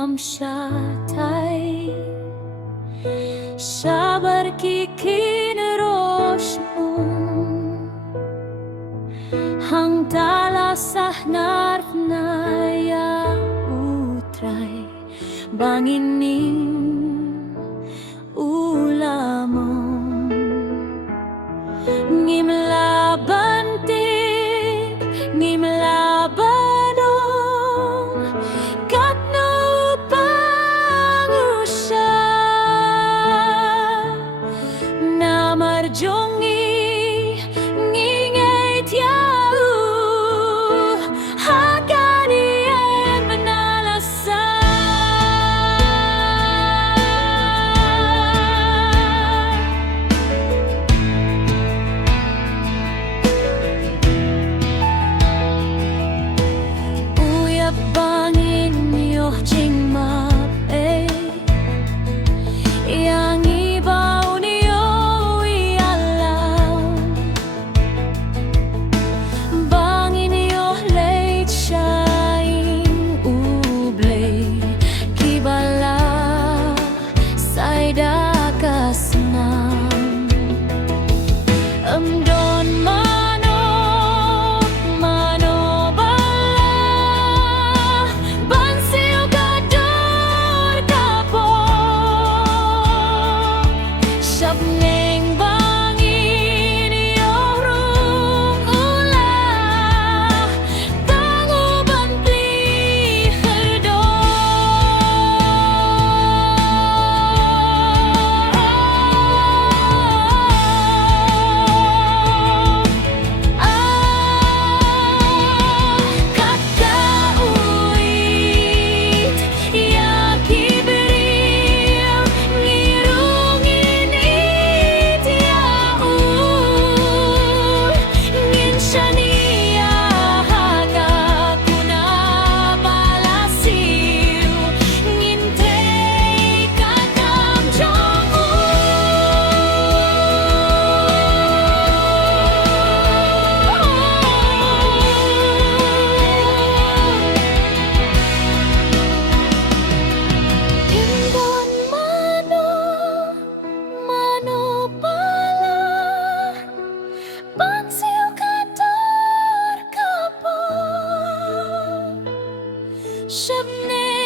mamsyatay sabar kikinerosmu hang talasah narfnaya utray bangining ulamong ngimlabantik ngimlabanong katno pangusya na marjongi ngingay tiyaw hakanien manalasa uyap bangin yo jing mape yang ibaw niyo ialaw bangin yo late shine ublay kibala sayda kasnam amdon mano mano bala bansil gador kapo sabneng bangin yorung ulah tanguban pli kakauit ya kiberiw ngirungin itiaul ngin shania hagakuna balasiw ngintay kakamjong Indon mano, mano pala bansil kadar kapo Shabne